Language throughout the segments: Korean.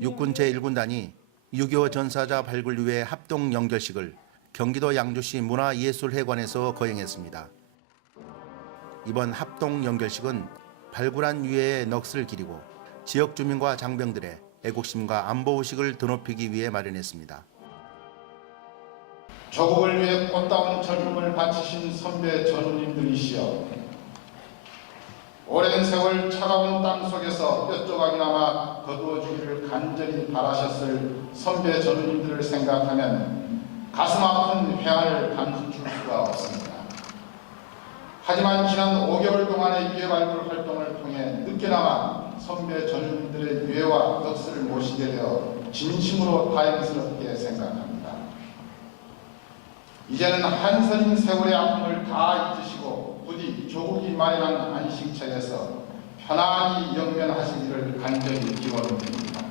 육군 제1군단이 6.25 전사자 발굴 위해 합동 연결식을 경기도 양주시 문화예술회관에서 거행했습니다. 이번 합동 연결식은 발굴한 유해의 넋을 기리고 지역 주민과 장병들의 애국심과 안보의식을 드높이기 위해 마련했습니다. 조국을 위해 꽃다운 젊음을 바치신 선배 전우님들이시여 오랜 세월 차가운 땅 속에서 뼈조각이나마 거두어주기를 간절히 바라셨을 선배 전우님들을 생각하면 가슴 아픈 회한을 감출 수가 없습니다. 하지만 지난 5개월 동안의 유해 발굴 활동을 통해 늦게나마 선배 전우님들의 유해와 넋을 모시게 되어 진심으로 다행스럽게 생각합니다. 이제는 한선인 세월의 아픔을 다 잊으시고 부디 조국이 마련한 안식처에서 편안히 영면하시기를 간절히 기원드립니다.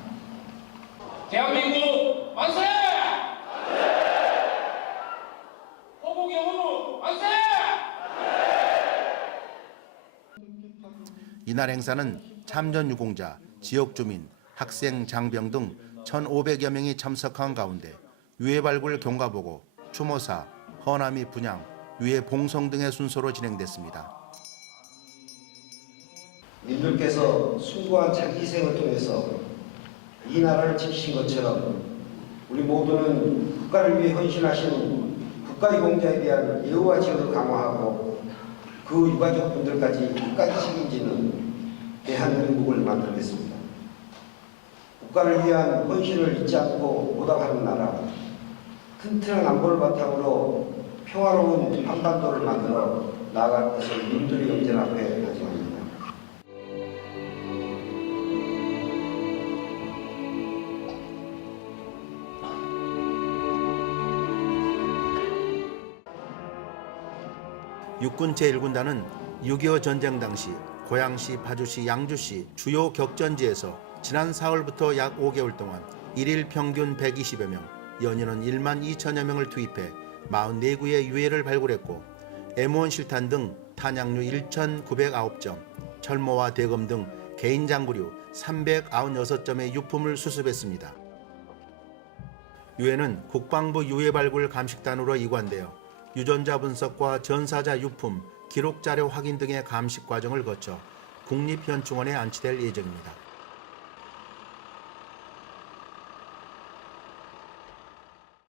대한민국 만세! 호국 영웅 만세! 이날 행사는 참전 유공자, 지역 주민, 학생, 장병 등 1,500여 명이 참석한 가운데 유해 발굴 경과보고, 추모사, 허남이 분양, 유해 봉송 등의 순서로 진행됐습니다. 님들께서 숭고한 자기 희생을 통해서 이 나라를 지키신 것처럼 우리 모두는 국가를 위해 헌신하신 국가의 공자에 대한 예우와 지혜를 강화하고 그 유가족 분들까지 끝까지 책임지는 대한민국을 만들겠습니다. 국가를 위한 헌신을 잊지 않고 보답하는 나라, 튼튼한 안보를 바탕으로 평화로운 한반도를 만들어 나아갈 것을 님들의 영전 앞에 다짐합니다. 육군 제1군단은 6.25 전쟁 당시 고양시, 파주시, 양주시 주요 격전지에서 지난 4월부터 약 5개월 동안 일일 평균 120여 명, 연인원 1만 2천여 명을 투입해 44구의 유해를 발굴했고 M1 실탄 등 탄약류 1,909점, 철모와 대검 등 개인 장구류 396점의 유품을 수습했습니다. 유해는 국방부 유해 발굴 감식단으로 이관되어 유전자 분석과 전사자 유품, 기록 자료 확인 등의 감식 과정을 거쳐 국립현충원에 안치될 예정입니다.